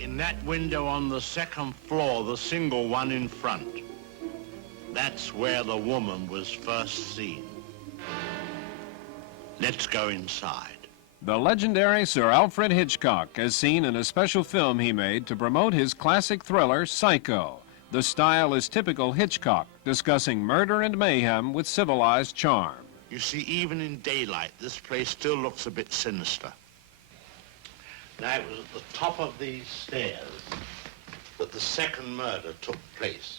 In that window on the second floor, the single one in front. That's where the woman was first seen. Let's go inside. The legendary Sir Alfred Hitchcock, as seen in a special film he made to promote his classic thriller, Psycho. The style is typical Hitchcock, discussing murder and mayhem with civilized charm. You see, even in daylight, this place still looks a bit sinister. Now, it was at the top of these stairs that the second murder took place.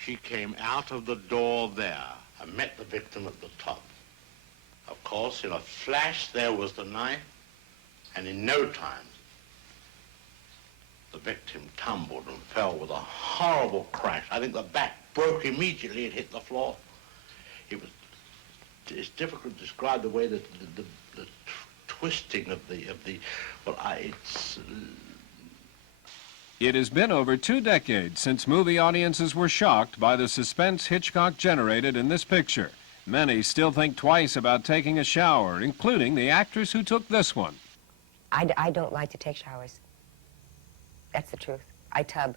She came out of the door there and met the victim at the top. Of course, in a flash, there was the knife, and in no time, the victim tumbled and fell with a horrible crash. I think the back broke immediately. It hit the floor. It's difficult to describe the way that the twisting of the well, It has been over 2 decades since movie audiences were shocked by the suspense Hitchcock generated in this picture. Many still think twice about taking a shower, including the actress who took this one. I don't like to take showers. That's the truth. I tub.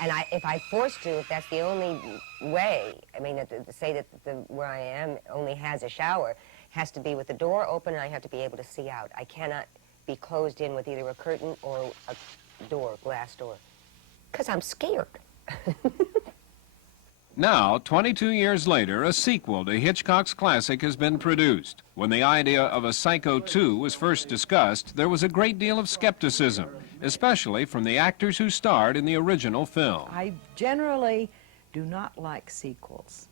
And if I forced to, if that's the only way, I mean, to say that where I am only has a shower, has to be with the door open and I have to be able to see out. I cannot be closed in with either a curtain or a door, glass door, because I'm scared. Now, 22 years later, a sequel to Hitchcock's classic has been produced. When the idea of a Psycho 2 was first discussed, there was a great deal of skepticism, especially from the actors who starred in the original film. I generally do not like sequels.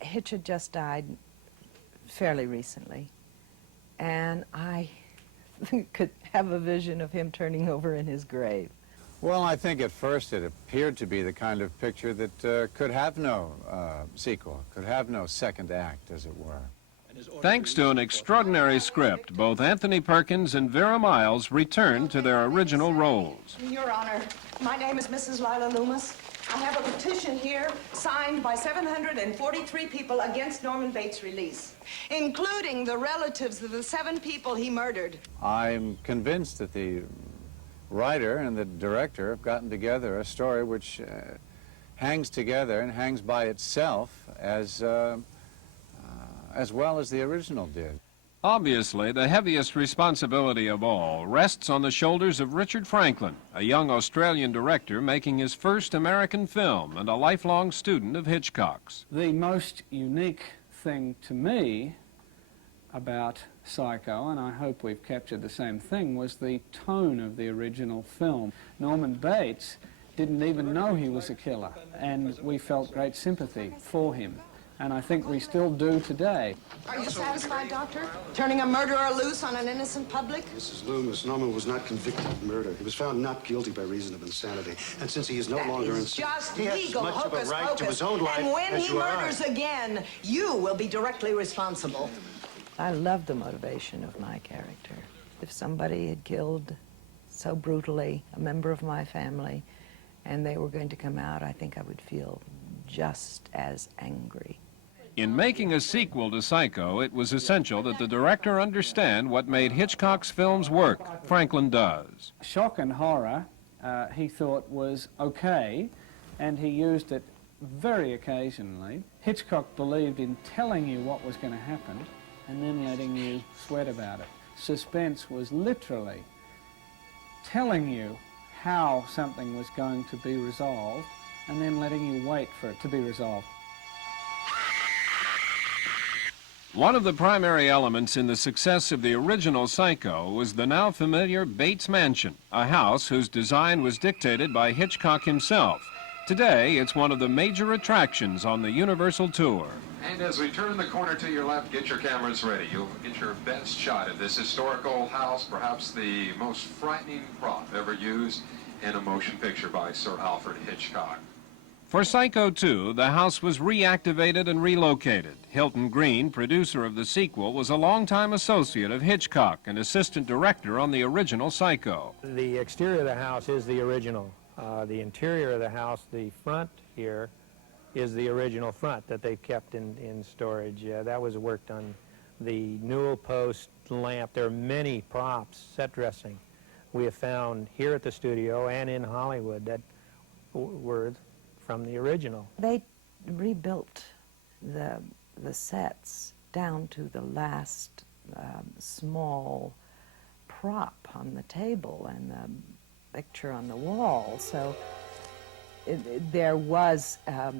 Hitch had just died fairly recently, and I could have a vision of him turning over in his grave. Well, I think at first it appeared to be the kind of picture that could have no sequel, could have no second act, as it were. Thanks to an extraordinary script, both Anthony Perkins and Vera Miles returned to their original roles. Your Honor, my name is Mrs. Lila Loomis. I have a petition here signed by 743 people against Norman Bates' release, including the relatives of the 7 people he murdered. I'm convinced that the writer and the director have gotten together a story which hangs together and hangs by itself as well as the original did. Obviously, the heaviest responsibility of all rests on the shoulders of Richard Franklin, a young Australian director making his first American film and a lifelong student of Hitchcock's. The most unique thing to me about Psycho, and I hope we've captured the same thing, was the tone of the original film. Norman Bates didn't even know he was a killer, and we felt great sympathy for him. And I think we still do today. Are you satisfied, Doctor? Turning a murderer loose on an innocent public? Mrs. Loomis, Norman was not convicted of murder. He was found not guilty by reason of insanity. And since he is no longer in... Just he has legal as much of a hocus right pocus. to his own life and when as he you or I. murders again, you will be directly responsible. I love the motivation of my character. If somebody had killed so brutally a member of my family and they were going to come out, I think I would feel just as angry. In making a sequel to Psycho, it was essential that the director understand what made Hitchcock's films work. Franklin does. Shock and horror, he thought, was okay, and he used it very occasionally. Hitchcock believed in telling you what was going to happen and then letting you sweat about it. Suspense was literally telling you how something was going to be resolved and then letting you wait for it to be resolved. One of the primary elements in the success of the original Psycho was the now familiar Bates Mansion, a house whose design was dictated by Hitchcock himself. Today, it's one of the major attractions on the Universal Tour. And as we turn the corner to your left, get your cameras ready. You'll get your best shot of this historic old house, perhaps the most frightening prop ever used in a motion picture by Sir Alfred Hitchcock. For Psycho 2, the house was reactivated and relocated. Hilton Green, producer of the sequel, was a longtime associate of Hitchcock and assistant director on the original Psycho. The exterior of the house is the original. The interior of the house, the front here, is the original front that they've kept in storage. That was worked on the newel post lamp. There are many props, set dressing, we have found here at the studio and in Hollywood that were from the original. They rebuilt the sets down to the last small prop on the table and the picture on the wall. So there was a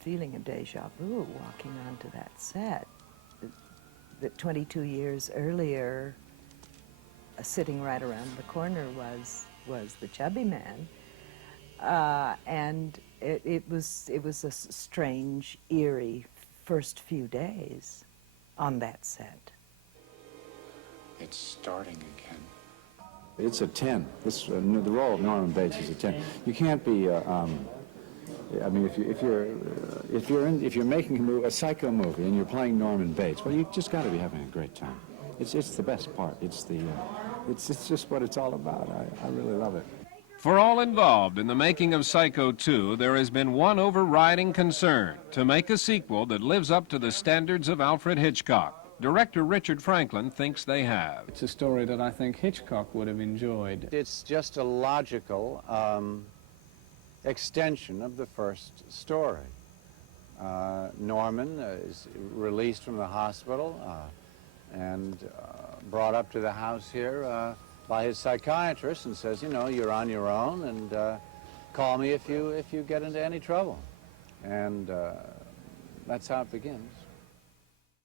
feeling of deja vu walking onto that set. That 22 years earlier, sitting right around the corner was the chubby man, and it was a strange, eerie first few days on that set. It's starting again. It's a 10. The role of Norman Bates is a 10. You can't be. I mean, if you're making a psycho movie and you're playing Norman Bates, well, you've just got to be having a great time. It's the best part. It's just what it's all about. I really love it. For all involved in the making of Psycho 2, there has been one overriding concern: to make a sequel that lives up to the standards of Alfred Hitchcock. Director Richard Franklin thinks they have. It's a story that I think Hitchcock would have enjoyed. It's just a logical extension of the first story. Norman is released from the hospital and brought up to the house here by his psychiatrist, and says, you know, you're on your own, and call me if you get into any trouble. And that's how it begins.